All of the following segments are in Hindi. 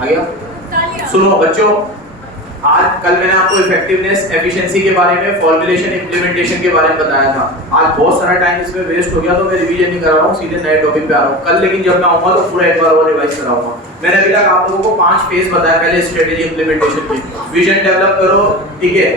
आ गया? सुनो बच्चों, आज कल मैंने आपको इफेक्टिवनेस एफिशिएंसी के बारे में, फॉर्मुलेशन इंप्लीमेंटेशन के बारे में बताया था। आज बहुत सारा टाइम इसमें वेस्ट हो गया तो मैं रिवीजन नहीं कर रहा हूँ, सीधे नए टॉपिक पे आ रहा हूँ। कल लेकिन जब मैं आऊंगा तो पूरा एक बार और रिवाइज कराऊंगा। मैंने अभी तक आप लोगों को 5 फेज बताया पहले स्ट्रेटेजी इंप्लीमेंटेशन की। विजन डेवलप करो, ठीक है,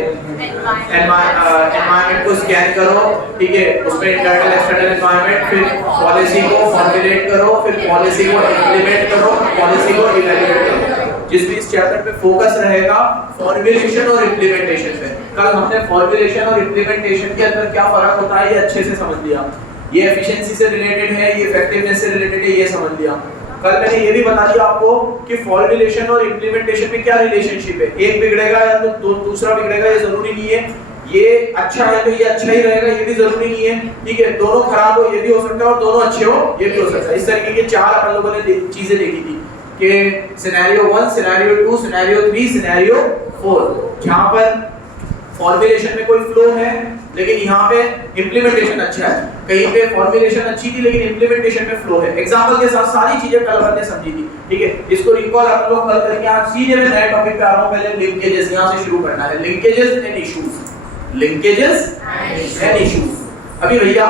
एनवायरनमेंट को स्कैन करो, ठीक है, उसमें इंटरनल एक्सटर्नल एनवायरनमेंट, फिर पॉलिसी को फॉर्मुलेट करो, फिर पॉलिसी को इंप्लीमेंट करो, पॉलिसी को इवैल्यूएट करो। जिसमें इस चैप्टर पे फोकस रहेगा फॉर्मुलेशन और इंप्लीमेंटेशन पे। कल हमने फॉर्मुलेशन और इंप्लीमेंटेशन के अंदर क्या फर्क होता है ये अच्छे से समझ लिया। ये एफिशिएंसी से रिलेटेड है, ये इफेक्टिवनेस से रिलेटेड है, ये समझ लिया। कल मैंने ये भी बता दिया आपको कि फॉर्मुलेशन और इंप्लीमेंटेशन में क्या रिलेशनशिप है। एक बिगड़ेगा या तो दूसरा बिगड़ेगा, ये जरूरी नहीं है। ये अच्छा है तो ये अच्छा ही रहेगा, ये भी जरूरी नहीं है, ठीक है। दोनों खराब हो ये भी हो सकता है और दोनों अच्छे हो ये भी हो सकता है। इस तरीके के 4 अपन लोगों ने चीजें देखी थी कि सिनेरियो 1, सिनेरियो 2, सिनेरियो 3, सिनेरियो 4। जहां पर फॉर्मुलेशन में कोई फ्लो है लेकिन यहाँ पे इंप्लीमेंटेशन अच्छा है, कहीं पे फॉर्मुलेशन अच्छी थी लेकिन इंप्लीमेंटेशन में फ्लो है। एग्जांपल के साथ सारी चीजें कल अपन ने समझी थी, ठीक है। इसको रिकॉल अपन लोग कल करेंगे। आज सीधे मैं नए टॉपिक पे आ रहा हूँ। पहले लिंकेजेस यहाँ से शुरू करना है। Linkages and issues, linkages and issues. अभी भैया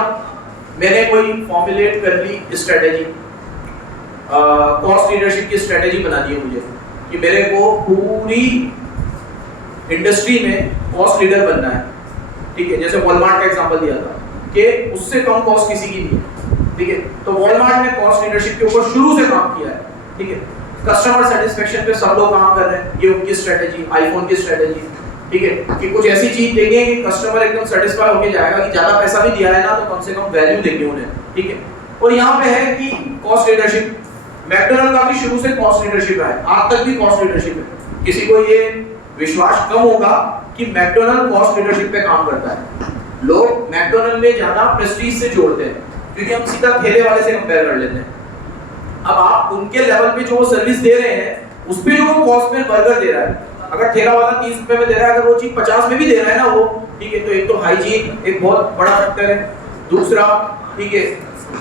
मैंने कोई फॉर्मुलेट कर ली स्ट्रेटेजी, कॉस्ट लीडरशिप की स्ट्रेटेजी बना दी है मुझे कि मेरे को पूरी इंडस्ट्री में कॉस्ट लीडर बनना है, ठीक है। जैसे वॉलमार्ट का एग्जांपल दिया था कि उससे कम कॉस्ट किसी की नहीं है, ठीक है। तो वॉलमार्ट ने कॉस्ट लीडरशिप के ऊपर शुरू से काम किया है, ठीक है। कस्टमर सेटिस्फेक्शन पे सब लोग काम कर रहे हैं, ये उनकी स्ट्रेटेजी, आईफोन की स्ट्रेटेजी, ठीक है। कि कुछ ऐसी चीज देंगे कि कस्टमर एकदम सेटिस्फाई होके जाएगा कि ज्यादा पैसा भी दिया है ना तो कम से कम वैल्यू देंगे उन्हें, ठीक है। और यहाँ पे है कि कॉस्ट लीडरशिप, मैकडॉनल्ड का भी शुरू से कॉस्ट लीडरशिप है, आज तक भी कॉस्ट लीडरशिप है। किसी को ये विश्वास कम होगा कि मैकडॉनल्ड कॉस्ट लीडरशिप पे काम करता है। लोग मैकडॉनल्ड में ज्यादा प्रेस्टीज से जोड़ते हैं क्योंकि हम सीधा ठेले वाले से कंपेयर कर लेते हैं। अब आप उनके लेवल पे जो सर्विस दे रहे हैं उस पे जो वो कॉस्ट में बर्गर दे रहा है, अगर ठेला वाला 30 रुपए में दे रहा है, अगर वो चीज 50 में भी दे रहा है ना वो, ठीक है। तो एक तो हाइजीन एक बहुत बड़ा फैक्टर है, दूसरा, ठीक है,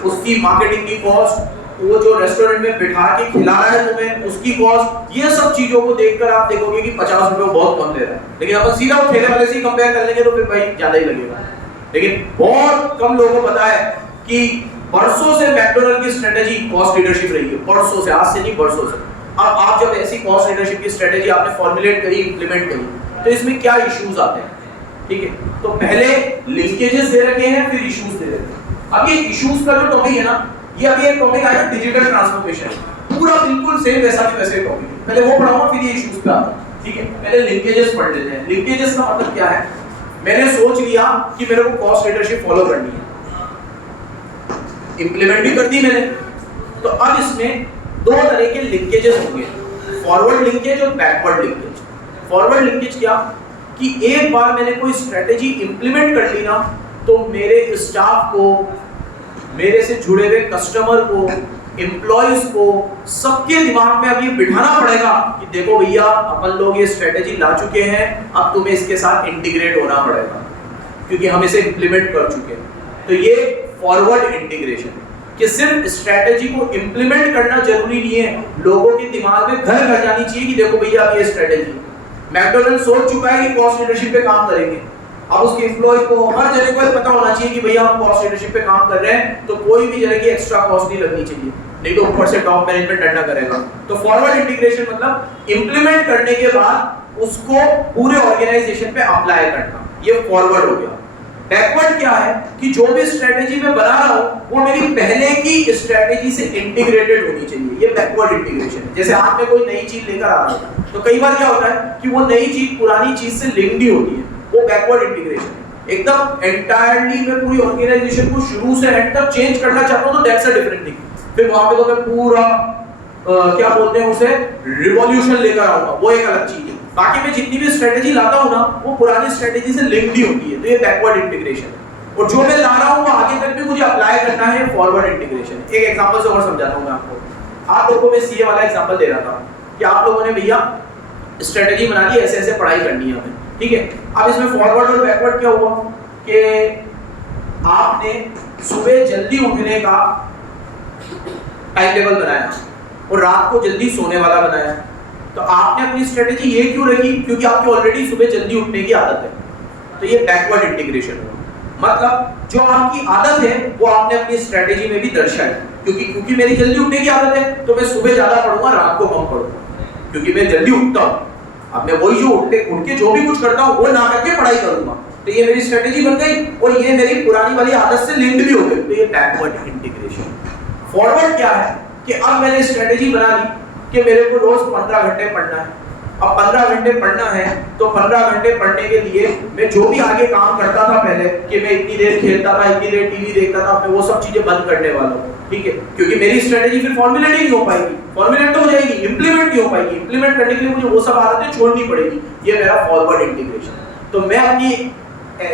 उसकी मार्केटिंग की कॉस्ट, वो जो रेस्टोरेंट में बिठा के खिला रहा है तुम्हें उसकी कॉस्ट, ये सब चीजों को देखकर आप देखोगे कि 50 रुपए बहुत कम ले रहा है। लेकिन अपन सीधा ठेले वाले से ही कंपेयर कर लेंगे तो फिर भाई ज्यादा ही लगेगा। लेकिन बहुत कम लोगों को पता है कि बरसों से मैकडॉनल्ड की स्ट्रेटेजी कॉस्ट लीडरशिप रही है, बरसों से, आज से नहीं बरसों से। अब आप जब ऐसी कॉस्ट लीडरशिप की स्ट्रेटेजी आपने फॉर्मुलेट करी, इंप्लीमेंट करी, तो इसमें क्या इश्यूज आते हैं, ठीक है। तो पहले लिंकेजेस दे रखे हैं, फिर इश्यूज दे रखे हैं। अब ये इश्यूज का जो टॉपिक है ना, ये अभी एक टॉपिक आया डिजिटल ट्रांसफॉर्मेशन, पूरा बिल्कुल सेम वैसा भी वैसे टॉपिक है। पहले वो पढ़ाऊंगा फिर ये इश्यूज पे आता है, ठीक है। पहले लिंकेजेस पढ़ लेते हैं। लिंकेजेस का मतलब क्या है? मैंने सोच लिया कि मेरे को कॉस्ट लीडरशिप फॉलो करनी है, इंप्लीमेंट भी कर दी मैंने। तो अब इसमें 2 तरह के लिंकेजेस होंगे, फॉरवर्ड लिंकेज और बैकवर्ड लिंकेज। फॉरवर्ड लिंकेज क्या कि एक बार मैंने कोई स्ट्रेटेजी इंप्लीमेंट कर ली ना तो मेरे स्टाफ को, मेरे से जुड़े हुए कस्टमर को, एम्प्लॉइज को, सबके दिमाग में अब ये बिठाना पड़ेगा कि देखो भैया अपन लोग ये स्ट्रेटेजी ला चुके हैं, अब तुम्हें इसके साथ इंटीग्रेट होना पड़ेगा क्योंकि हम इसे इंप्लीमेंट कर चुके हैं। तो ये फॉरवर्ड इंटीग्रेशन कि सिर्फ स्ट्रेटेजी को इंप्लीमेंट करना जरूरी नहीं है, लोगों के दिमाग में घर घर जानी चाहिए कि देखो भैया अब ये स्ट्रेटेजी मैकडॉनल्ड सोच चुका है कि कॉस्ट लीडरशिप पे काम करेंगे। अब उसके एम्प्लॉय को हर जगह को पता होना चाहिए कि भैया हम कॉस्ट लीडरशिप पे काम कर रहे हैं, तो कोई भी जगह की एक्स्ट्रा कॉस्ट नहीं लगनी चाहिए, नहीं तो ऊपर से टॉप मैनेजमेंट डंडा करेगा। तो फॉरवर्ड इंटीग्रेशन मतलब इंप्लीमेंट करने के बाद उसको पूरे ऑर्गेनाइजेशन पे अप्लाई करना, ये फॉरवर्ड हो गया। बैकवर्ड क्या है कि जो भी स्ट्रेटेजी मैं बना रहा हूं वो मेरी पहले की स्ट्रेटेजी से इंटीग्रेटेड होनी चाहिए, ये बैकवर्ड इंटीग्रेशन है। जैसे आप में कोई नई चीज लेकर आ रहा है तो कई बार क्या होता है कि वो नई चीज पुरानी चीज से लिंक्ड ही होती है, वो बैकवर्ड इंटीग्रेशन है। एकदम एंटायरली मैं पूरी ऑर्गेनाइजेशन को शुरू से एंड तक चेंज करना चाहता हूं तो दैट्स अ डिफरेंट थिंग। फिर वहां पे तो मैं पूरा क्या बोलते हैं उसे, रिवॉल्यूशन लेकर आऊंगा, वो एक अलग चीज है। बाकी मैं जितनी भी स्ट्रेटेजी लाता हूं ना वो पुरानी स्ट्रेटेजी से लिंक्ड ही होती है, तो ये बैकवर्ड इंटीग्रेशन है। और जो मैं ला रहा हूं वो आगे तक भी मुझे अप्लाई करना है, फॉरवर्ड इंटीग्रेशन। एक एग्जांपल से और समझाता हूं मैं आपको। आप लोगों को मैं सीए वाला एग्जांपल दे रहा था कि आप लोगों ने भैया स्ट्रेटेजी बना ली, ऐसे ऐसे पढ़ाई करनी है हमें, ठीक है। अब इसमें फॉरवर्ड और बैकवर्ड क्या हुआ कि आपने सुबह जल्दी उठने का टाइम टेबल बनाया और रात को जल्दी सोने वाला बनाया, तो आपने अपनी स्ट्रेटेजी ये क्यों रखी? क्योंकि आपकी ऑलरेडी सुबह जल्दी उठने की आदत है, तो ये बैकवर्ड इंटीग्रेशन हुआ। मतलब जो आपकी आदत है वो आपने अपनी स्ट्रेटेजी में भी दर्शाई, क्योंकि मेरी जल्दी उठने की आदत है तो मैं सुबह ज्यादा पढ़ूंगा, रात को कम पढ़ूंगा, क्योंकि मैं जल्दी उठता हूँ। अब मैं वही जो उठ के जो भी कुछ करता हूँ वो ना करके पढ़ाई करूंगा, तो ये मेरी स्ट्रेटेजी बन गई और ये मेरी पुरानी वाली आदत से लिंक्ड भी हो गई, तो ये बैकवर्ड इंटीग्रेशन। फॉरवर्ड क्या है कि अब मैंने स्ट्रेटेजी बना ली कि मेरे को रोज 15 घंटे पढ़ना है। अब 15 घंटे पढ़ना है तो 15 घंटे पढ़ने के लिए मैं जो भी आगे काम करता था पहले कि मैं इतनी देर खेलता था, इतनी देर टीवी देखता था, मैं वो सब चीजें बंद करने वाला हूँ, ठीक है? क्योंकि मेरी स्ट्रेटेजी फिर फॉर्मुलेट ही नहीं हो पाएगी, फॉर्मुलेट तो हो जाएगी, इंप्लीमेंट नहीं हो पाएगी। इंप्लीमेंट करने के लिए मुझे वो सब आदतें छोड़नी पड़ेगी, ये मेरा फॉरवर्ड इंटीग्रेशन। तो मैं अपनी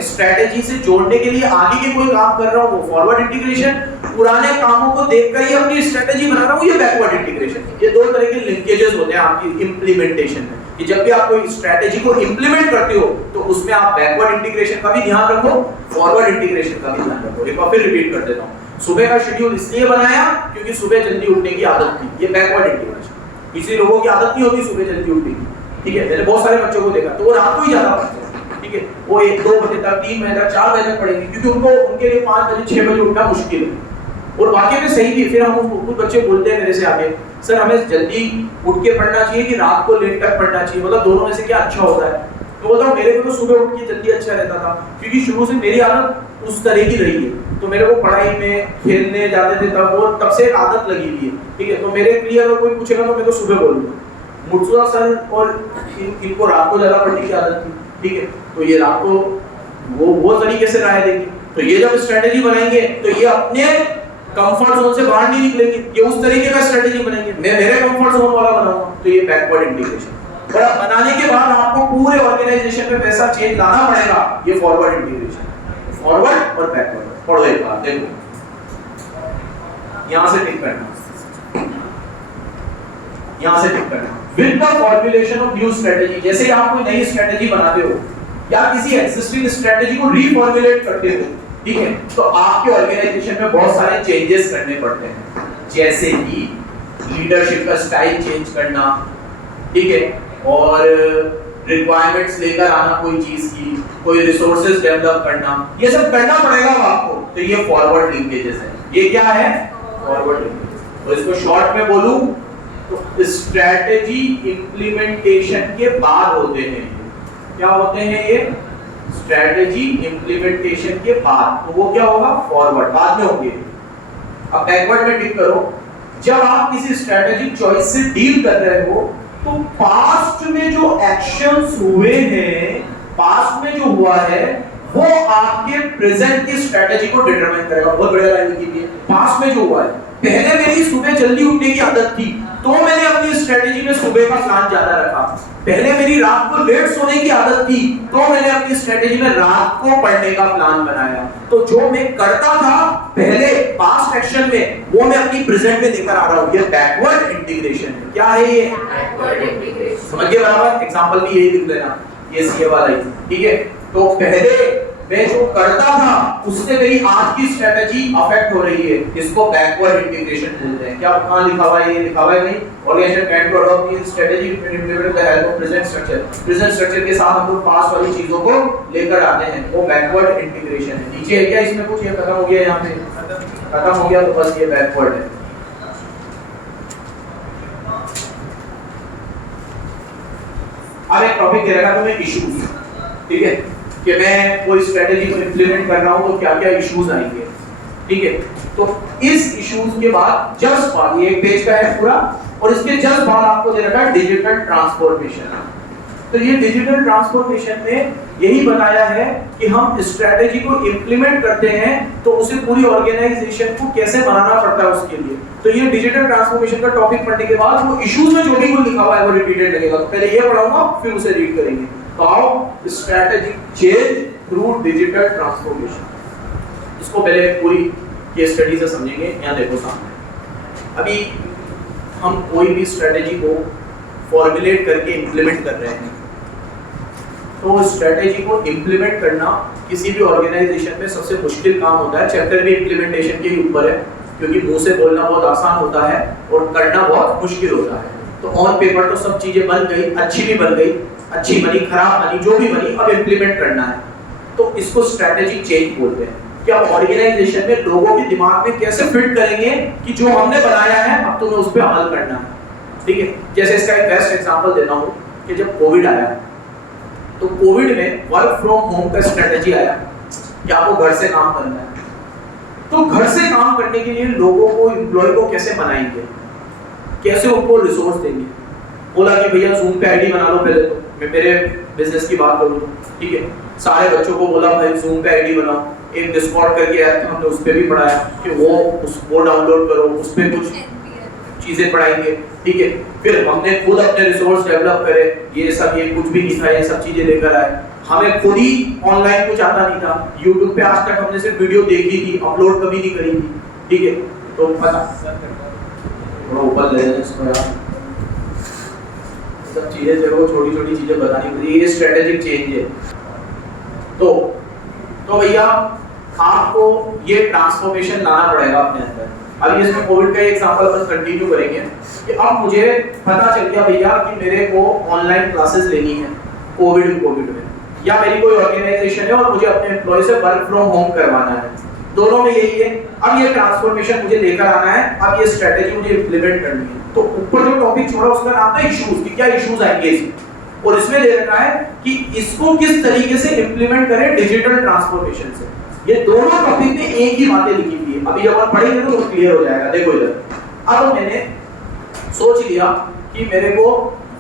स्ट्रेटेजी से जोड़ने के लिए आगे के कोई काम कर रहा हूँ वो फॉरवर्ड इंटीग्रेशन, पुराने कामों को देखकर ही अपनी स्ट्रेटेजी बना रहा हूँ ये बैकवर्ड इंटीग्रेशन। ये दो तरह के लिंकेजेस होते हैं आपकी इंप्लीमेंटेशन में, कि जब भी आप कोई स्ट्रेटेजी को इंप्लीमेंट करते हो तो उसमें आप बैकवर्ड इंटीग्रेशन का भी ध्यान रखो, फॉरवर्ड इंटीग्रेशन का भी ध्यान रखो। एक बार फिर रिपीट कर देता हूँ, सुबह का शेड्यूल इसलिए बनाया क्योंकि सुबह जल्दी उठने की आदत थी, ये बैकवर्ड इंटीग्रेशन। किसी लोगों की आदत नहीं होती सुबह जल्दी उठने की, ठीक है? मैंने बहुत सारे बच्चों को देखा तो वो रात को ही ज्यादा पढ़ते हैं, ठीक है? वो 1-2 बजे तक, 3 बजे तक, 4 बजे तक पढ़ेंगे, क्योंकि उनके लिए 5 बजे 6 बजे उठना मुश्किल है। और वाकई में सही भी। फिर हम कुछ बच्चे बोलते हैं मेरे से आगे, सर हमें जल्दी उठ के पढ़ना चाहिए कि रात को लेट तक पढ़ना चाहिए, मतलब दोनों में से क्या अच्छा होता है? तो बोलता हूँ मेरे को तो सुबह उठ के जल्दी अच्छा रहता था, क्योंकि शुरू से मेरी आदत उस तरह की रही है। तो मेरे को पढ़ाई में खेलने जाते थे तब से एक आदत लगी हुई है, ठीक है? तो मेरे लिए अगर कोई पूछेगा तो मैं तो सुबह बोलूँगा। मुर्तुजा सर और इनको रात को ज्यादा पढ़ने की आदत थी, ठीक है? तो ये रात को वो तरीके से राय देंगे। तो ये जब स्ट्रेटेजी बनाएंगे तो ये अपने कंफर्ट जोन से बाहर नहीं निकलेंगे, ये उस तरीके का स्ट्रेटेजी बनाएंगे, मैं मेरे कंफर्ट जोन वाला बनाऊंगा। तो ये बैकवर्ड इंटीग्रेशन। और अब बनाने के बाद आपको पूरे ऑर्गेनाइजेशन में वैसा चेंज लाना पड़ेगा, ये फॉरवर्ड इंटीग्रेशन। फॉरवर्ड और बैकवर्ड पढ़ो एक बार, देखो यहां से टिक करना, यहां से टिक करना। With the formulation of new strategy, जैसे ही आप कोई नई स्ट्रेटेजी बनाते हो या किसी एक्सिस्टिंग स्ट्रेटेजी को रीफॉर्मुलेट करते हो, ठीक है, तो आपके ऑर्गेनाइजेशन में बहुत सारे चेंजेस करने पड़ते हैं, जैसे कि लीडरशिप का स्टाइल चेंज करना, ठीक है, और रिक्वायरमेंट्स लेकर आना कोई चीज की, कोई रिसोर्सेज डेवलप करना, ये सब करना पड़ेगा आपको। तो ये फॉरवर्ड लिंकेजेस है। ये क्या है? Forward linkages. तो इसको शॉर्ट में बोलूं तो स्ट्रेटेजी इंप्लीमेंटेशन के बाद होते हैं। क्या होते हैं ये? स्ट्रेटेजी इंप्लीमेंटेशन के बाद। तो वो क्या होगा? फॉरवर्ड, बाद में होंगे। अब बैकवर्ड में टिक करो। जब आप किसी स्ट्रेटेजिक चॉइस से डील कर रहे हो तो पास्ट में जो एक्शंस हुए हैं, पास्ट में जो हुआ है वो आपके प्रेजेंट की स्ट्रेटेजी को डिटरमाइन करेगा। बहुत बढ़िया लाइन लिखी है। पास्ट में जो हुआ है, पहले मेरी सुबह जल्दी उठने की आदत थी तो मैंने अपनी स्ट्रेटेजी में सुबह का प्लान ज्यादा रखा। पहले मेरी रात को लेट सोने की आदत थी तो मैंने अपनी स्ट्रेटेजी में रात को पढ़ने का प्लान बनाया। तो जो मैं करता था पहले पास्ट एक्शन में, वो मैं अपनी प्रेजेंट में लेकर आ रहा हूं। ये बैकवर्ड इंटीग्रेशन है। क्या है ये? Backward integration. समझिए बराबर। एग्जांपल भी यही लिख देना, ये सीए वाला ही, ठीक है? तो पहले मैं जो करता था उससे मेरी आज की स्ट्रेटेजी अफेक्ट हो रही है, इसको बैकवर्ड इंटीग्रेशन बोलते हैं। क्या कहां लिखा हुआ है? ये लिखा हुआ है नहीं। Organisation can to adopt the strategy implement the help of present structure. Present structure के साथ हम लोग पास्ट वाली चीजों को लेकर आते हैं, वो बैकवर्ड इंटीग्रेशन है। नीचे है क्या इसमें कुछ? ये खत्म हो गया, यहां पे खत्म हो गया, तो बस ये बैकवर्ड है। अब एक टॉपिक दे रखा तुम्हें इश्यूज, ठीक है, कि मैं कोई स्ट्रेटेजी को इंप्लीमेंट कर रहा हूं तो क्या क्या इश्यूज आएंगे, ठीक है? तो इस इश्यूज के बाद जस्ट बाद, ये एक पेज का है पूरा, और इसके जस्ट बाद आपको दे रखा है डिजिटल ट्रांसफॉर्मेशन। तो ये डिजिटल ट्रांसफॉर्मेशन में यही बताया है कि हम स्ट्रेटेजी को इंप्लीमेंट करते हैं तो उसे पूरी ऑर्गेनाइजेशन को कैसे बनाना पड़ता है उसके लिए। तो ये डिजिटल ट्रांसफॉर्मेशन का टॉपिक पढ़ने के बाद वो इश्यूज में जो भी कुछ लिखा हुआ है वो रिपीटेड लगेगा। तो पहले ये पढ़ाऊंगा फिर उसे रीड करेंगे। How strategic change through digital transformation. इसको पहले पूरी केस स्टडी से समझेंगे। यहाँ देखो सामने, अभी हम कोई भी स्ट्रेटेजी को फॉर्मुलेट करके इंप्लीमेंट कर रहे हैं, तो स्ट्रेटेजी को इंप्लीमेंट करना किसी भी ऑर्गेनाइजेशन में सबसे मुश्किल काम होता है। चैप्टर भी इंप्लीमेंटेशन के ही ऊपर है, क्योंकि मुंह से बोलना बहुत आसान होता है और करना बहुत मुश्किल होता है। तो ऑन पेपर तो सब चीजें बन गई, अच्छी भी बन गई, अच्छी बनी, खराब बनी, जो भी बनी, अब इम्प्लीमेंट करना है। तो इसको स्ट्रेटेजिक चेंज बोलते हैं कि आप ऑर्गेनाइजेशन में लोगों के दिमाग में कैसे फिट करेंगे कि जो हमने बनाया है अब तुम्हें उस पर अमल करना है। ठीक है, जैसे इसका एक बेस्ट एग्जांपल देता हूँ कि जब कोविड आया तो कोविड में वर्क फ्रॉम होम का स्ट्रेटेजी आया कि आपको घर से काम करना है। तो घर से काम करने के लिए लोगों को, एम्प्लॉय को कैसे बनाएंगे, कैसे उनको रिसोर्स देंगे। बोला कि भैया जूम पे आईडी बना लो। पहले तो मैं मेरे बिजनेस की बात करूँ, ठीक है, सारे बच्चों को बोला भाई जूम पे आईडी बनाओ। एक डिस्कॉर्ड करके ऐप था, हमने उस पे भी पढ़ाया कि वो डाउनलोड करो, उस पे कुछ चीजें पढ़ाएंगे। ठीक है, फिर हमने खुद अपने रिसोर्स डेवलप करे, ये कुछ भी नहीं था, ये सब चीजें लेकर आए। हमें खुद ही ऑनलाइन कुछ आता नहीं था, YouTube पे आज तक हमने सिर्फ वीडियो देखी थी, अपलोड कभी नहीं करी थी। ठीक है, तो पता थोड़ा ऊपर ले लें इसको यार, सब चीजें देखो, छोटी छोटी चीजें बतानी पड़ती, ये स्ट्रेटेजिक चेंज है। तो भैया आपको ये ट्रांसफॉर्मेशन लाना पड़ेगा अपने अंदर। अभी इसमें कोविड का एग्जांपल अपन कंटिन्यू करेंगे कि अब मुझे पता चल गया भैया कि मेरे को ऑनलाइन क्लासेस लेनी है कोविड में, या मेरी कोई ऑर्गेनाइजेशन है और मुझे अपने एम्प्लॉय से वर्क फ्रॉम होम करवाना है, दोनों में यही है। अब ये ट्रांसफॉर्मेशन मुझे लेकर आना है, अब ये स्ट्रेटेजी मुझे इंप्लीमेंट करनी है। तो ऊपर जो टॉपिक छोड़ा उसका नाम था इश्यूज, कि क्या इश्यूज आएंगे इसमें, और इसमें दे रखा है कि इसको किस तरीके से इंप्लीमेंट करें डिजिटल ट्रांसफॉर्मेशन से। ये दोनों टॉपिक में एक ही बातें लिखी हुई है, अभी जब आप पढ़ेंगे तो क्लियर हो जाएगा। देखो इधर, अब मैंने सोच लिया कि मेरे को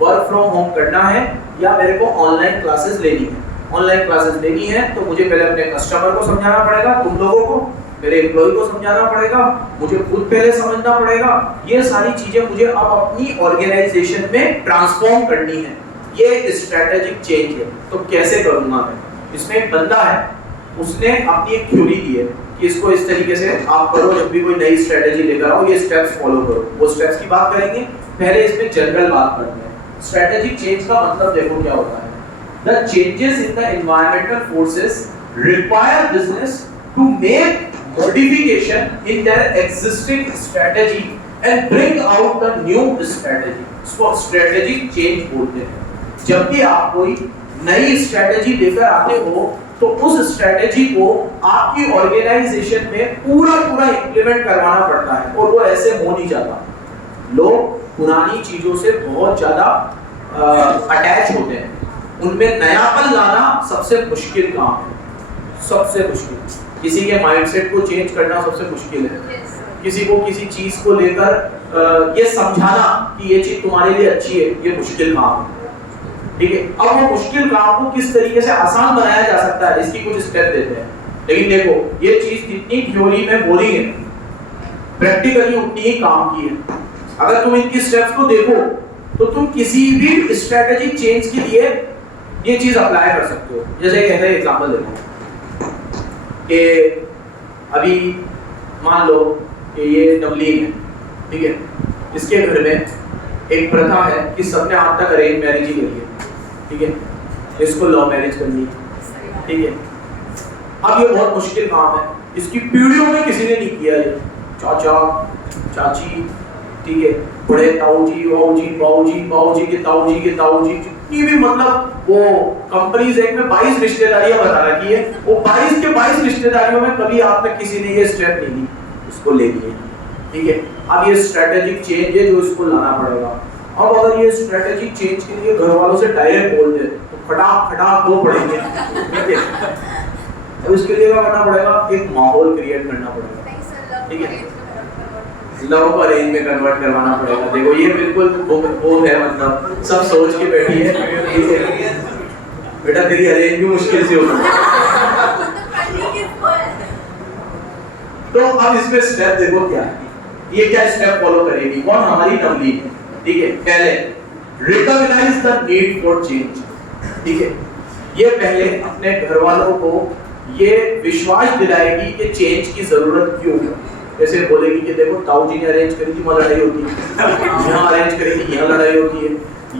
वर्क फ्रॉम होम करना है या मेरे को ऑनलाइन क्लासेस लेनी है। ऑनलाइन क्लासेस लेनी है तो मुझे पहले अपने कस्टमर को समझाना पड़ेगा, तुम लोगों को, मेरे एम्प्लॉय को समझाना पड़ेगा, मुझे खुद पहले समझना पड़ेगा। ये सारी चीजें मुझे अब अपनी ऑर्गेनाइजेशन में ट्रांसफॉर्म करनी है। ये स्ट्रेटेजिक चेंज है। तो कैसे करूंगा मैं? इसमें एक बंदा है, उसने अपनी एक थ्योरी दी है कि इसको इस तरीके से आप करो, जब भी कोई नई स्ट्रेटेजी लेकर आओ ये स्टेप्स फॉलो करो। वो स्टेप्स की बात करेंगे, पहले इसमें जनरल बात करते हैं। स्ट्रेटेजिक चेंज का मतलब देखो क्या होता है। The changes in the environmental forces require business to make modification in their existing strategy and bring out the new strategy. इसको strategic change बोलते हैं। जब भी आप कोई नई स्ट्रेटेजी लेकर आते हो तो उस स्ट्रेटेजी को आपकी ऑर्गेनाइजेशन में पूरा इंप्लीमेंट करवाना पड़ता है, और वो ऐसे हो नहीं जाता। लोग पुरानी चीजों से बहुत ज्यादा अटैच होते हैं, उनमें नयापन लाना सबसे मुश्किल काम है, सबसे मुश्किल। किसी के माइंडसेट को चेंज करना सबसे मुश्किल है। किसी को किसी चीज को लेकर ये समझाना कि ये चीज तुम्हारे लिए अच्छी है, ये मुश्किल काम है। ठीक है, अब वो मुश्किल काम को किस तरीके से आसान बनाया जा सकता है, इसकी कुछ स्टेप देते हैं। लेकिन देखो, ये चीज जितनी थ्योरी में बोली है, प्रैक्टिकली उतनी ही काम की है। अगर तुम इनकी स्टेप्स को देखो तो तुम किसी भी स्ट्रेटेजिक चेंज के लिए ये चीज अप्लाई कर सकते हो। जैसे कहते हैं, एग्जांपल देखो कि अभी मान लो कि ये नवलीन है, ठीक है, इसके घर में एक प्रथा है कि सबने आज तक अरेंज मैरिज ही करी है, ठीक है, इसको लव मैरिज करनी है, ठीक है। अब ये बहुत मुश्किल काम है, इसकी पीढ़ियों में किसी ने नहीं किया है। चाचा चाची, ठीक है, बड़े ताऊ जी, बाऊ जी के ताऊ जी, जितनी भी मतलब वो कंपनीज एक में 22 रिश्तेदारियां बता रखी है, वो 22 के 22 रिश्तेदारियों में कभी आज तक किसी ने ये स्टेप नहीं ली, इसको ले लिए। ठीक है, अब ये स्ट्रेटेजिक चेंज है जो इसको लाना पड़ेगा। अब अगर ये स्ट्रेटेजिक चेंज के लिए घर वालों से डायरेक्ट बोल दे तो खटाक दो पड़ेंगे। ठीक है, अब इसके लिए क्या करना पड़ेगा? एक माहौल क्रिएट करना पड़ेगा। ठीक है, लव को अरेंज में कन्वर्ट करवाना पड़ेगा। देखो ये बिल्कुल वो है, मतलब सब सोच के बैठी है बेटा, तेरी अरेंज भी मुश्किल से होगी। तो अब इसमें स्टेप देखो क्या है, ये क्या स्टेप फॉलो करेगी, कौन? हमारी नवली। ठीक है, पहले recognise the need for change. ठीक है, ये पहले अपने घर वालों को ये विश्वास दिलाएगी कि चेंज की जरूरत क्यों है। जैसे बोलेगी कि देखो ताऊ जी ने अरेंज करी थी, वहाँ लड़ाई होती है, यहाँ अरेंज करी थी, यहाँ लड़ाई होती है,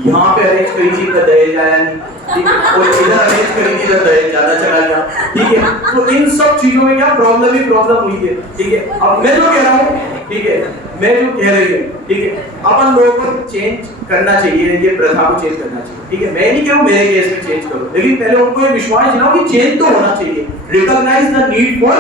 यहाँ पे अरेंज करी थी तो दहेज आया नहीं, ठीक है, और इधर अरेंज करी थी तो दहेज ज्यादा चला गया। ठीक है, तो इन सब चीजों में क्या प्रॉब्लम ही प्रॉब्लम हुई है। ठीक है, अब मैं जो कह रहा हूँ, ठीक है, मैं जो कह रही है, ठीक है, अपन लोगों को चेंज करना चाहिए, ये प्रथा को चेंज करना चाहिए, ठीक है। मैं नहीं कह रहा हूँ मेरे केस में चेंज करो, लेकिन पहले उनको ये विश्वास दिलाओ कि चेंज तो होना चाहिए। Recognise the need for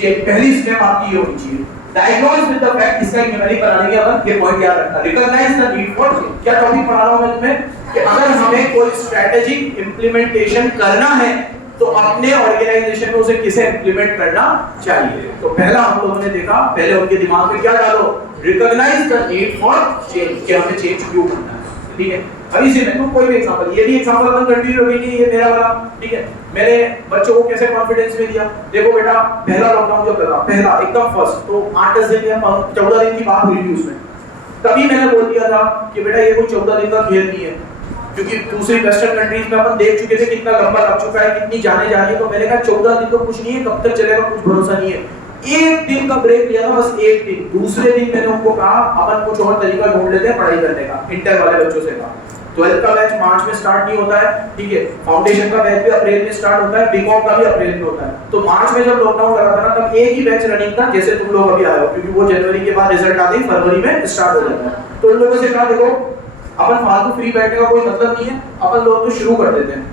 change, पहली स्टेप आपकी ये होनी चाहिए। डायग्नोज विद द फैक्ट, इसका न्यूमेरिक बनाने के अपन ये पॉइंट याद रखना। Recognise the need for change, क्या टॉपिक पढ़ा रहा हूं मैं तुम्हें कि अगर हमें कोई स्ट्रेटेजिक इंप्लीमेंटेशन करना है तो अपने ऑर्गेनाइजेशन में उसे किसे इंप्लीमेंट करना चाहिए। तो पहला हम लोगों ने देखा, पहले उनके दिमाग में क्या डालो, recognise the need for change, कि हमें चेंज क्यों करना है, ठीक है। अभी से मैं तो कोई भी एग्जांपल, ये भी एग्जांपल अपन कंटिन्यू रखेंगे, ये मेरा वाला, ठीक है। मैंने बच्चों को कैसे कॉन्फिडेंस में दिया, देखो बेटा पहला लॉकडाउन जब लगा, पहला एकदम फर्स्ट, तो 8-10 दिन या 14 दिन की बात हुई थी उसमें, तभी मैंने बोल दिया था कि बेटा ये कोई 14 दिन का खेल नहीं है, क्योंकि दूसरी वेस्टर्न कंट्रीज में अपन देख चुके थे कितना लंबा लग चुका है, कितनी जाने जा रही है। तो मैंने कहा 14 दिन तो कुछ नहीं है, कब तक चलेगा कुछ भरोसा नहीं है। एक दिन का ब्रेक लिया था, बस एक दिन। दूसरे दिन मैंने उनको कहा अपन कुछ और तरीका ढूंढ लेते हैं पढ़ाई करने का। इंटर वाले बच्चों से कहा 12th का बैच मार्च में स्टार्ट नहीं होता है, ठीक है, फाउंडेशन का बैच भी अप्रैल में स्टार्ट होता है, बीकॉम का भी अप्रैल में होता है। तो मार्च में जब लॉकडाउन लगा था ना, तब एक ही बैच रनिंग था, जैसे तुम लोग अभी आए हो, क्योंकि वो जनवरी के बाद रिजल्ट आते ही फरवरी में स्टार्ट हो जाता है। तो उन लोगों से कहा देखो अपन फालतू फ्री बैठने का कोई मतलब नहीं है, अपन लोग तो शुरू कर देते हैं।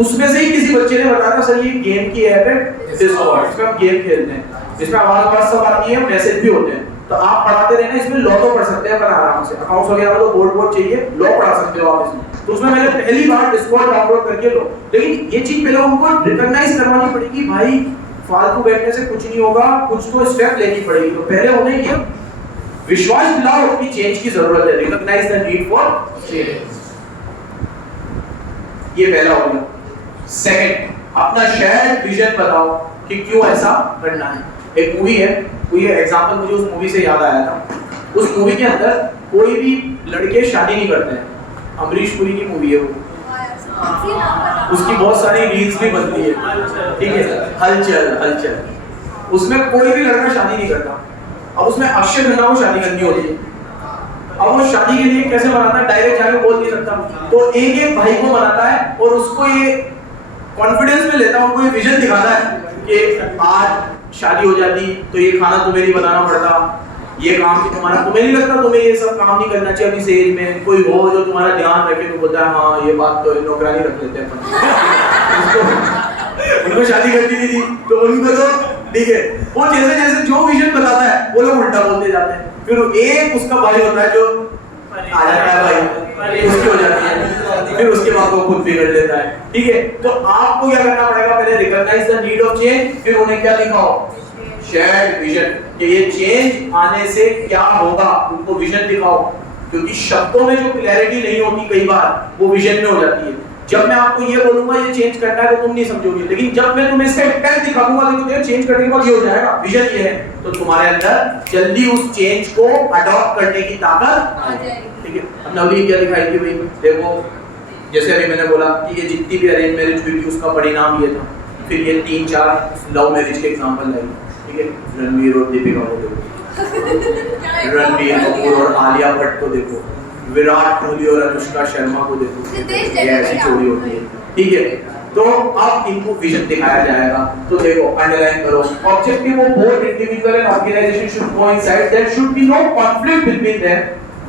उसमें से ही किसी बच्चे ने बताया सर ये गेम की ऐप है डिस्कॉर्ड, इसमें हम गेम खेलते हैं, इसमें आवाज सब आती है, मैसेज भी होते हैं, तो आप पढ़ाते रहना, इसमें लॉ तो पढ़ सकते हैं अपन आराम से, अकाउंट्स वगैरह तो बोर्ड चाहिए, लॉ पढ़ा सकते हो आप इसमें। तो उसमें मैंने पहली बार डिस्कॉर्ड डाउनलोड करके लो, लेकिन ये चीज पहले उनको रिकॉग्नाइज करवानी पड़ेगी, भाई फालतू बैठने से कुछ नहीं होगा, कुछ तो स्टेप लेनी पड़ेगी। तो पहले उन्हें ये विश्वास दिलाओ कि चेंज की जरूरत है, recognise the need for change, ये पहला हो गया। सेकंड, अपना शेयर्ड विजन बताओ कि क्यों ऐसा करना है। एक मूवी है, कोई एग्जांपल मुझे उस मूवी से याद आया था। उस मूवी के अंदर कोई भी लड़के शादी नहीं करते हैं, अमरीश पुरी की मूवी है वो, उसकी बहुत सारी रील्स भी बनती है, ठीक है, हलचल, उसमें कोई भी लड़का शादी नहीं करता। अब उसमें अक्षय खन्ना को शादी करनी होती है, अब वो शादी के लिए कैसे मनाता है, डायरेक्ट जाके बोल नहीं सकता, तो एक भाई को मनाता है और उसको ये कॉन्फिडेंस में लेता है, उनको ये विजन दिखाता है कि आज शादी हो जाती तो ये खाना तुम्हें नहीं बनाना पड़ता, ये काम की तुम्हारा, तुम्हें नहीं लगता तुम्हें ये सब काम नहीं करना चाहिए अभी एज में, कोई हो जो तुम्हारा ध्यान रखे, तो बोलता है हाँ ये बात तो नौकरानी रख लेते हैं उनको शादी करनी नहीं थी तो उनको तो ठीक है। वो जैसे जैसे जो विजन बताता है वो लोग उल्टा बोलते जाते हैं। फिर एक उसका भाई होता है जो आ जाता है भाई, उसकी हो जाती है, फिर उसके बाद वो खुद बिगड़ लेता है, ठीक है। तो आपको क्या करना पड़ेगा, पहले recognise the need of change, फिर उन्हें क्या दिखाओ, शेयर्ड विजन, कि ये चेंज आने से क्या होगा, उनको विजन दिखाओ, क्योंकि शब्दों में जो क्लैरिटी नहीं होती कई बार वो विजन में हो जाती है। जब मैं आपको ये बोलूंगा ये चेंज करना है तो तुम नहीं समझोगे, लेकिन जब मैं तुम्हें इसका इम्पैक्ट दिखा दूंगा, देखो चेंज करने के बाद ये हो जाएगा, विजन ये है, तो तुम्हारे अंदर जल्दी उस चेंज को अडॉप्ट करने की ताकत आ जाएगी, ठीक है। अब नवली क्या दिखाई थी भाई, देखो जैसे अभी मैंने बोला कि ये जितनी भी अरेंज मैरिज हुई थी उसका परिणाम ये था, फिर ये 3-4 लव मैरिज के एग्जांपल लाई, ठीक है, रणवीर और दीपिका को देखो, रणवीर कपूर और आलिया भट्ट को देखो, विराट कोहली और अनुष्का शर्मा को देखो, ये ऐसी जोड़ी होती है, ठीक है। तो अब इनको विजन दिखाया जाएगा, तो देखो अंडरलाइन करो, objective of both individual and organisation should coincide, there should be no conflict between them,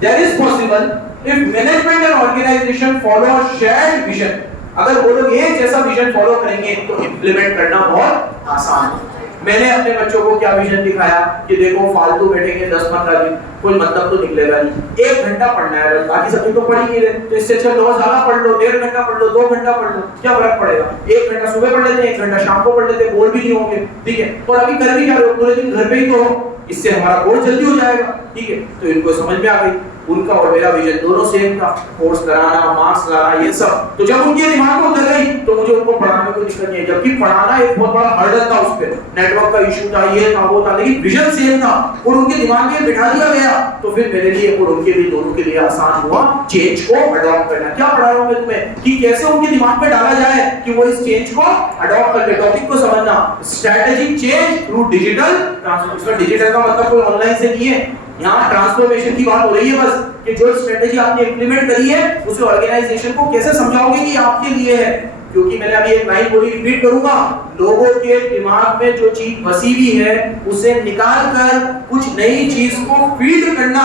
there is possible if management and organisation follow a shared vision. अगर वो लोग एक जैसा विजन फॉलो करेंगे तो इंप्लीमेंट करना बहुत आसान है। मैंने अपने बच्चों को क्या विजन दिखाया कि देखो फालतू बैठेंगे 10-15 दिन, कोई मतलब तो निकलेगा नहीं, 1 घंटा पढ़ना है बस, बाकी सब तो पढ़ ही नहीं रहे, तो इससे अच्छा रोजाना पढ़ लो, 1.5 घंटा पढ़ लो, 2 घंटा पढ़ लो, क्या फर्क पड़ेगा। 1 घंटा सुबह पढ़ लेते हैं, 1 घंटा शाम को पढ़ लेते हैं, बोर भी नहीं होंगे, ठीक है। और अभी कर भी क्या रहे हो, पूरे दिन घर पे ही तो हो, इससे हमारा कोर्स जल्दी हो जाएगा, ठीक है। तो इनको समझ में आ गई, उनका और मेरा विजन दोनों सेम था, कोर्स कराना, मार्क्स लाना, ये सब। तो जब उनके दिमाग में उतर गई तो मुझे उनको पढ़ाने में कोई दिक्कत नहीं है, जबकि पढ़ाना एक बहुत बड़ा हर्डल था, उस पे नेटवर्क का इशू था, ये था वो था, लेकिन विजन सेम था और उनके दिमाग में बिठा दिया गया, तो फिर मेरे लिए और उनके लिए, दोनों के लिए आसान हुआ चेंज को अडॉप्ट करना। क्या पढ़ा रहा हूं मैं तुम्हें कि कैसे उनके दिमाग में डाला जाए कि वो इस चेंज को अडॉप्ट करके, टॉपिक को समझना, strategic change through digital transformation. Digital का मतलब कोई ऑनलाइन से नहीं है, यहाँ ट्रांसफॉर्मेशन की बात हो रही है बस, कि जो स्ट्रेटेजी आपने इंप्लीमेंट करी है उसे ऑर्गेनाइजेशन को कैसे समझाओगे कि आपके लिए है, क्योंकि मैंने अभी एक लाइन बोली, रिपीट करूंगा, लोगों के दिमाग में जो चीज बसी हुई है उसे निकाल कर कुछ नई चीज को फीड करना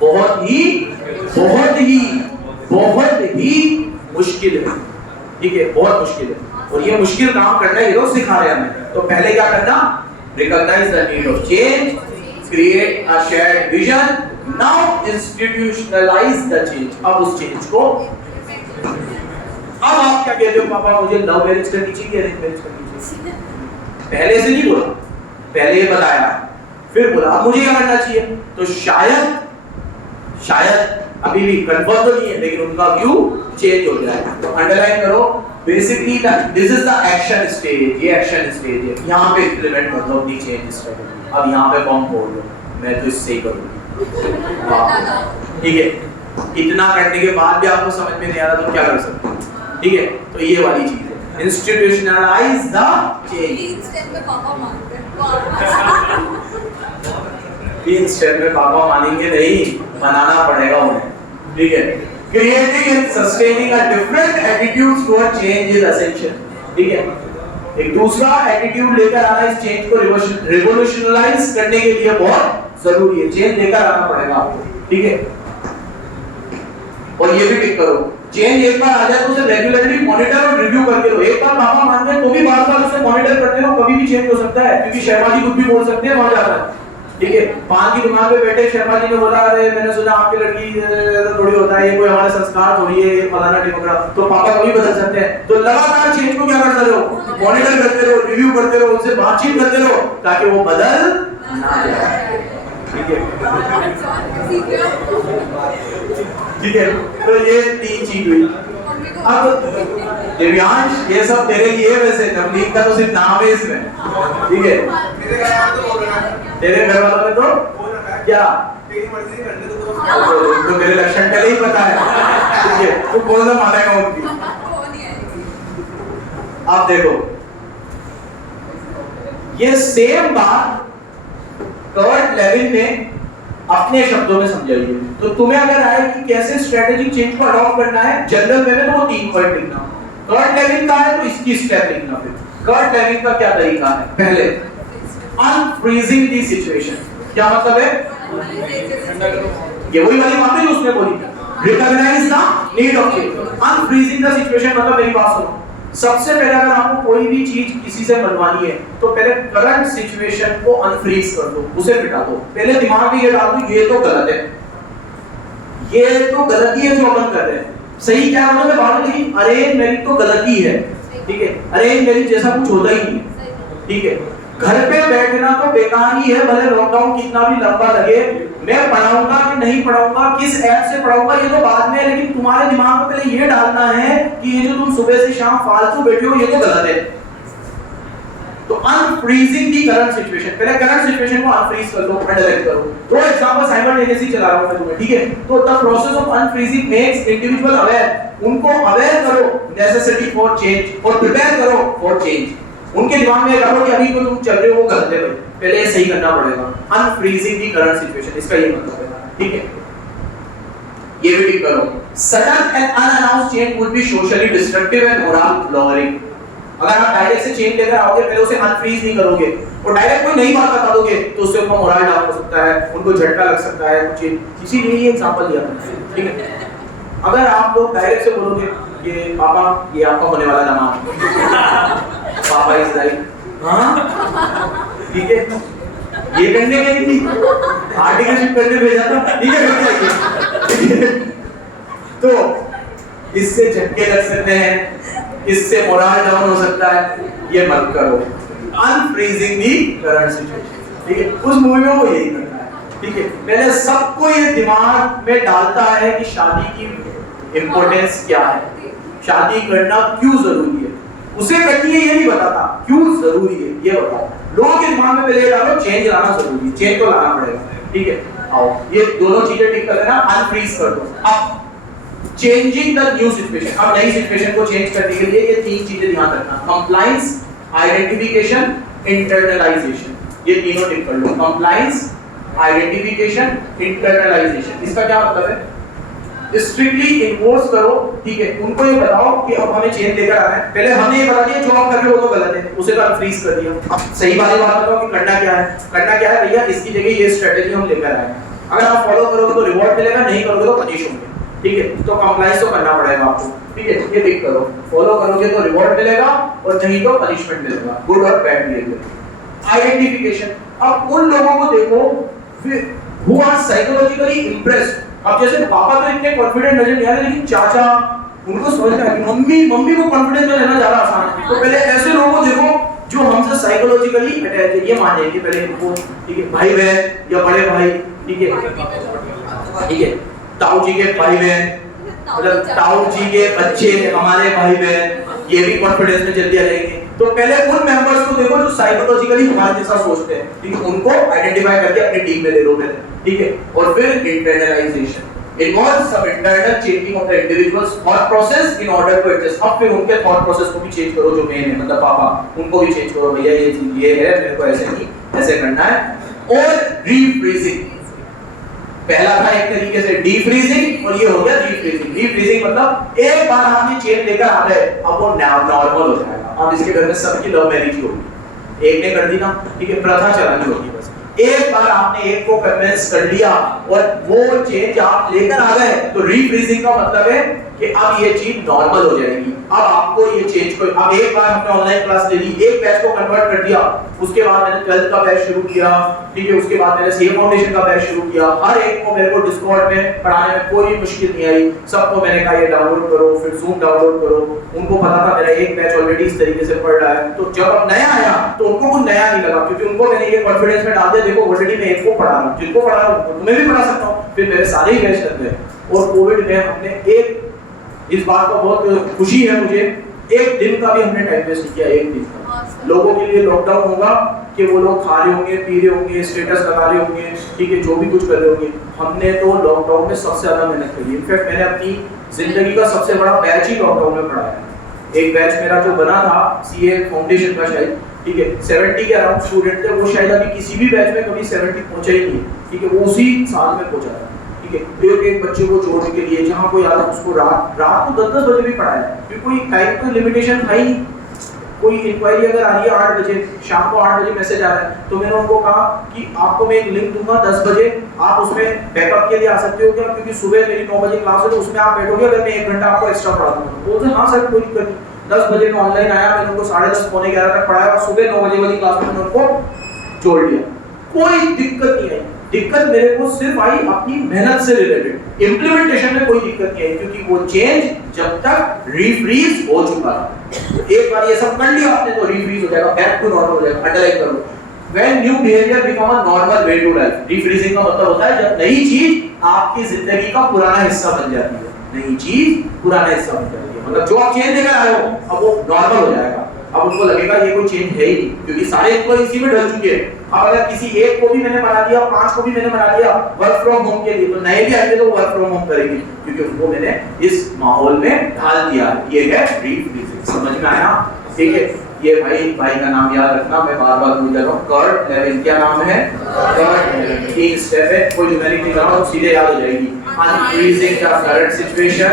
बहुत ही मुश्किल है। ठीक है, बहुत मुश्किल है, और ये मुश्किल काम करना ये लोग सिखा रहे हैं हमें। तो पहले क्या करना, recognise the need of change, create a shared vision, now institutionalise the change. अब उस चेंज को, अब आप क्या कहते हो, पापा मुझे लव मैरिज करनी चाहिए, अरेंज मैरिज करनी चाहिए? पहले से नहीं बोला, पहले ये बताया, फिर बोला अब मुझे क्या करना चाहिए। तो शायद अभी भी कंफर्म तो नहीं है, लेकिन उनका व्यू चेंज हो गया है। तो अंडरलाइन करो, basically this is the action stage, ये एक्शन स्टेज है, यहाँ पे इंप्लीमेंट कर दो अपनी चेंज स्ट्रेटजी। अब यहाँ पे बम फोड़ दो, मैं तो इससे ही करूंगी। ठीक है, इतना करने के बाद भी आपको समझ में नहीं आ रहा तो क्या कर सकते हैं? ठीक है, तो ये वाली चीज है, इंस्टीट्यूशनलाइज द चेंज। 3 स्टेप में पापा मानते हैं। 3 स्टेप में पापा मानेंगे नहीं, बनाना पड़ेगा उन्हें। ठीक है, creating and sustaining a different attitudes toward change is essential. ठीक है, एक दूसरा एटीट्यूड लेकर आना इस चेंज को रिवोल्यूशनलाइज करने के लिए बहुत जरूरी है। चेंज लेकर आना पड़ेगा आपको। ठीक है, और ये भी टिक करो, चेंज एक बार आ जाए तो उसे रेगुलरली मॉनिटर और रिव्यू करके लो। एक बार पापा मान गए तो भी बार-बार उसे मॉनिटर करते रहो, कभी भी चेंज हो सकता है, क्योंकि शर्मा जी कुछ भी बोल सकते हैं वहां जाकर। ठीक है, पान की दुकान पे बैठे शर्मा जी ने बोला, अरे मैंने सुना आपकी लड़की थोड़ी होता है, ये कोई हमारे संस्कार थोड़ी है, ये फलाना टिमकरा, तो पापा कभी बदल सकते हैं। तो लगातार चेंज को क्या करते रहो, मॉनिटर करते रहो, रिव्यू करते रहो, उनसे बातचीत करते रहो, ताकि वो बदल ना जाए। ठीक है, ठीक है, तो ये 3 चीज हुई। अब दिव्यांश, ये सब तेरे लिए, वैसे तबलीग का तो सिर्फ नाम है इसमें। ठीक है, तेरे घर वालों ने तो क्या तो मेरे लक्षण पहले ही पता है। ठीक है, तू कौन सा मानेगा उनकी। अब देखो, ये सेम बात थर्ड लेवल में अपने शब्दों में समझाइए। तो तुम्हें अगर आए कि कैसे स्ट्रेटेजिक चेंज को अडॉप्ट करना है जनरल में तो वो 3 पॉइंट लिखना। थर्ड लेवल का है तो इसकी स्टेप लिखना। फिर थर्ड लेवल का क्या तरीका है, पहले अनफ्रीजिंग दी सिचुएशन। क्या मतलब है, ये वही वाली बात है जो उसने बोली थी, recognize the need of change. Unfreezing the situation मतलब, मेरी बात सुनो, सबसे पहले अगर आपको कोई भी चीज किसी से बनवानी है तो पहले करंट सिचुएशन को अनफ्रीज कर दो, उसे मिटा दो। पहले दिमाग में ये डाल दो ये तो गलत है, ये तो गलती है जो अपन कर रहे हैं, सही क्या मतलब है बाद में, लेकिन अरेंज मैरिज तो गलती है। ठीक है, अरेंज मैरिज जैसा कुछ होता ही नहीं। ठीक है, घर पे बैठना तो बेकार ही है, भले लॉकडाउन कितना भी लंबा लगे। मैं पढ़ाऊंगा कि नहीं पढ़ाऊंगा, किस ऐप से पढ़ाऊंगा, ये तो बाद में है, लेकिन तुम्हारे दिमाग में पहले ये डालना है कि ये जो तुम सुबह से शाम फालतू बैठे हो ये तो गलत है। तो अनफ्रीजिंग दी करंट सिचुएशन, पहले करंट सिचुएशन को अनफ्रीज कर दो, अंडरलाइन करो। तो एग्जांपल साइमल्टेनियसली चला रहा हूं मैं तुम्हें। ठीक है, तो the process of unfreezing makes individual aware, उनको अवेयर करो नेसेसिटी फॉर चेंज और प्रिपेयर करो फॉर चेंज। उनके दिमाग में डालो कि अभी जो तुम चल रहे हो वो गलत है, पहले ये सही करना पड़ेगा। अनफ्रीजिंग दी करंट सिचुएशन, इसका ये मतलब है। ठीक है, ये भी ठीक करो। Sudden and unannounced change would be socially destructive and moral lowering. अगर आप डायरेक्ट से चेंज लेकर आओगे, पहले उसे अनफ्रीज नहीं करोगे और डायरेक्ट कोई नई बात बता दोगे तो उससे उनका मोरल डाउन हो सकता है, उनको झटका लग सकता है कुछ, इसीलिए ये एग्जांपल दिया मैंने। ठीक है, अगर आप लोग डायरेक्ट से बोलोगे ये पापा ये आपका होने वाला नमाज, पापा इज लाइक हाँ ठीक है, ये करने गई थी, आर्टिकलशिप करने भेजा था, ठीक है, तो इससे झटके लग सकते हैं, इससे मोरल डाउन हो सकता है, ये मत करो। अनफ्रीजिंग दी करंट सिचुएशन। ठीक है, उस मूवी में वो यही करता है। ठीक है, पहले सबको ये दिमाग में डालता है कि शादी की इंपॉर्टेंस क्या है, शादी करना क्यों जरूरी है, उसे करनी है ये नहीं बताता, क्यों जरूरी है ये बताओ। लोगों के दिमाग में पहले डालो चेंज लाना जरूरी है, चेंज तो लाना पड़ेगा। ठीक है, आओ ये दोनों चीजें ठीक कर देना, अनफ्रीज कर दो। अब चेंजिंग द न्यू सिचुएशन, अब नई सिचुएशन को चेंज करने के लिए ये 3 चीजें ध्यान रखना, कंप्लायंस, आइडेंटिफिकेशन, इंटरनलाइजेशन, ये तीनों टिक कर लो। कंप्लायंस, आइडेंटिफिकेशन, इंटरनलाइजेशन, इसका क्या मतलब है? स्ट्रिक्टली इन्फोर्स करो, ठीक है। उनको ये बताओ कि अब हमें चेंज लेकर आना है। पहले हमने ये बता दिया जो हम कर रहे हो वो तो गलत है, उसे तो अनफ्रीज कर दिया। अब सही वाली बात बताओ कि करना क्या है। करना क्या है भैया, इसकी जगह ये स्ट्रेटजी हम लेकर आए हैं। अगर आप फॉलो करोगे तो रिवॉर्ड मिलेगा, नहीं करोगे तो पनिश होंगे, ठीक है। तो कंप्लायंस तो करना पड़ेगा आपको, ठीक है। ये टिक करो, फॉलो करोगे तो रिवॉर्ड मिलेगा और नहीं तो पनिशमेंट मिलेगा, गुड और बैड बिहेवियर। आइडेंटिफिकेशन, अब उन लोगों को देखो who are psychologically impressed। अब जैसे पापा तो इतने कॉन्फिडेंट नजर नहीं आ रहे, लेकिन चाचा उनको समझ में आया कि मम्मी को कॉन्फिडेंस में लेना ज्यादा आसान है। तो पहले ऐसे लोगों को देखो जो हमसे साइकोलॉजिकली अटैच है, ये मान जाएंगे पहले इनको, ठीक है। भाई बहन या बड़े भाई, ठीक है, ठीक है। ताऊ जी के भाई बहन, मतलब ताऊ जी के बच्चे हमारे भाई बहन, ये भी कॉन्फिडेंस में जल्दी आ जाएंगे। तो पहले उन मेंबर्स को देखो जो साइकोलॉजिकली हमारे जैसा सोचते हैं, ठीक है। उनको आइडेंटिफाई करके अपनी टीम में ले लो पहले, ठीक है। और फिर internalisation involves some internal changing of the individual's thought process in order to adjust। अब फिर उनके thought process को भी चेंज करो, जो मेन है मतलब पापा, उनको भी चेंज करो, भैया ये चीज ये है, मेरे को ऐसे नहीं ऐसे करना है। और रीफ्रीजिंग, पहला था एक तरीके से डीफ्रीजिंग और ये हो गया रीफ्रीजिंग। रीफ्रीजिंग मतलब एक बार आपने चेंज लेकर आ गए, अब वो नॉर्मल हो जाएगा। अब इसके घर में सबकी लव मैरिज होगी, एक ने कर दी ना, ठीक है, प्रथा चलानी होगी बस। एक बार आपने एक को कन्विंस कर लिया और वो चेंज आप लेकर आ गए, तो रीफ्रीजिंग का मतलब है कि अब ये चीज नॉर्मल हो जाएगी। अब आपको ये चेंज को, अब एक बार हमने ऑनलाइन क्लास ले ली, एक बैच को कन्वर्ट कर दिया, उसके बाद मैंने 12th का बैच शुरू किया, ठीक है। उसके बाद मैंने सीए फाउंडेशन का बैच शुरू किया। हर एक को मेरे को डिस्कॉर्ड में पढ़ाने में कोई मुश्किल नहीं आई, सबको मैंने कहा ये डाउनलोड करो, फिर जूम डाउनलोड करो। उनको पता था मेरा एक बैच ऑलरेडी इस तरीके से पढ़ रहा है, तो जब अब नया आया तो उनको कुछ नया नहीं लगा, क्योंकि उनको मैंने ये कॉन्फिडेंस में डाल दिया, देखो ऑलरेडी मैं एक को पढ़ा रहा हूं, जिनको पढ़ा रहा हूं तुम्हें भी पढ़ा सकता हूं। फिर मेरे सारे ही बैच लग गए। और कोविड में हमने एक, इस बात का बहुत खुशी है मुझे, एक दिन का भी हमने टाइम वेस्ट नहीं किया। एक दिन का लोगों के लिए लॉकडाउन होगा कि वो लोग खा रहे होंगे, पी रहे होंगे, स्टेटस लगा रहे होंगे, ठीक है, जो भी कुछ कर रहे होंगे। हमने तो लॉकडाउन में सबसे ज्यादा मेहनत करी। इनफैक्ट मैंने अपनी जिंदगी का सबसे बड़ा बैच ही लॉकडाउन में पढ़ाया है। एक बैच मेरा जो बना था सीए फाउंडेशन का शायद, ठीक है, 70 के अराउंड स्टूडेंट थे। वो शायद अभी किसी भी बैच में कभी 70 पहुंचा ही नहीं, ठीक है। वो उसी साल में पहुंचा था, ठीक है। एक बच्चे को जोड़ने के लिए जहां कोई आता उसको रात को 10-10 बजे भी पढ़ाया, क्योंकि कोई टाइम तो लिमिटेशन था ही। कोई इंक्वायरी अगर आ रही है 8 बजे, शाम को 8 बजे मैसेज आ रहा है, तो मैंने उनको कहा कि आपको मैं एक लिंक दूंगा 10 बजे, आप उसमें बैकअप के लिए आ सकते हो क्या, क्योंकि सुबह मेरी 9 बजे क्लास है, तो उसमें आप बैठोगे, अगर मैं 1 घंटा आपको एक्स्ट्रा पढ़ा दूंगा। बोलते हाँ सर कोई दिक्कत नहीं। 10 बजे में ऑनलाइन आया, मैंने उनको 10:30 पौने 11 तक पढ़ाया, और सुबह 9 बजे वाली क्लास में मैंने उनको जोड़ लिया। कोई दिक्कत नहीं आई। दिक्कत मेरे को सिर्फ आई अपनी मेहनत से रिलेटेड, इम्प्लीमेंटेशन में कोई दिक्कत नहीं आई, क्योंकि वो चेंज जब तक रीफ्रीज हो चुका था। एक बार ये सब कर लिया आपने तो रीफ्रीज हो जाएगा, बैक टू नॉर्मल हो जाएगा। अंडरलाइन करो, when new behavior become a normal way to life। रीफ्रीजिंग का मतलब होता है जब नई चीज आपकी जिंदगी का पुराना हिस्सा बन जाती है। नई चीज पुराना हिस्सा बन जाती है, मतलब जो आप चेंज लेकर आए हो अब वो नॉर्मल हो जाएगा। अब उनको लगेगा ये कोई चेंज है ही नहीं, क्योंकि सारे एम्प्लॉय इसी में ढल चुके हैं। अब अगर किसी एक को भी मैंने बना दिया, 5 को भी मैंने बना दिया वर्क फ्रॉम होम के लिए, तो नए भी आएंगे तो वर्क फ्रॉम होम करेंगे, क्योंकि उनको मैंने इस माहौल में ढाल दिया। ये है रीफ्रीजिंग। समझ में आया? ठीक है। ये भाई का नाम याद रखना, मैं बार-बार भूल जाता हूं। कर्ट लेविन, क्या नाम है? Kurt Lewin. 3 स्टेप है, कोई न्यूमेरिक नहीं करना, तो सीधे याद हो जाएगी। अनफ्रीजिंग द करंट सिचुएशन,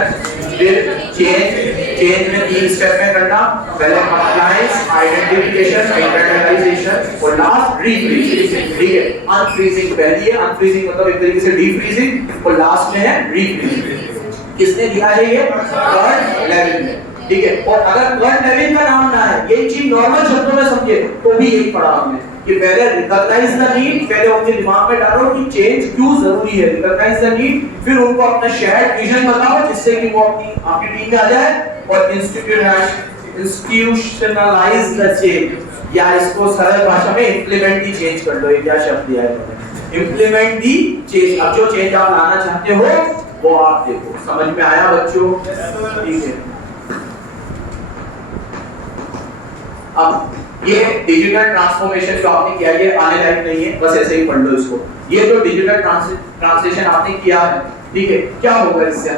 फिर चेंज में 3 स्टेप में करना, पहले कंप्लायंस, आइडेंटिफिकेशन, इंटरनलाइजेशन और लास्ट रीफ्रीजिंग। ठीक है, अनफ्रीजिंग पहली है, अनफ्रीजिंग मतलब एक तरीके से डीफ्रीजिंग, और लास्ट में है रीफ्रीजिंग। किसने दिया है ये? कर्ट लेविन ने। ठीक है, और अगर कर्ट लेविन का नाम ना है, ये चीज नॉर्मल शब्दों में समझे तो भी यही पढ़ा हमने कि पहले रिकॉग्नाइज द नीड, पहले उनके दिमाग में डालो कि चेंज क्यों जरूरी है, रिकॉग्नाइज द नीड, फिर उनको अपना शेयर्ड विजन बताओ जिससे कि वो अपनी आपकी टीम में आ जाए, और इंस्टीट्यूशनलाइज द चेंज, या इसको सरल भाषा में इंप्लीमेंट दी चेंज कर लो। ये क्या शब्द दिया है मैंने? इंप्लीमेंट दी चेंज। अब जो चेंज आप लाना चाहते हो वो आप देखो। समझ में आया बच्चों? ठीक है। अब ये डिजिटल ट्रांसफॉर्मेशन जो आपने किया ये आने लायक नहीं है, बस ऐसे ही पढ़ लो इसको। ये जो डिजिटल ट्रांसलेशन आपने किया है, ठीक है, क्या होगा इससे?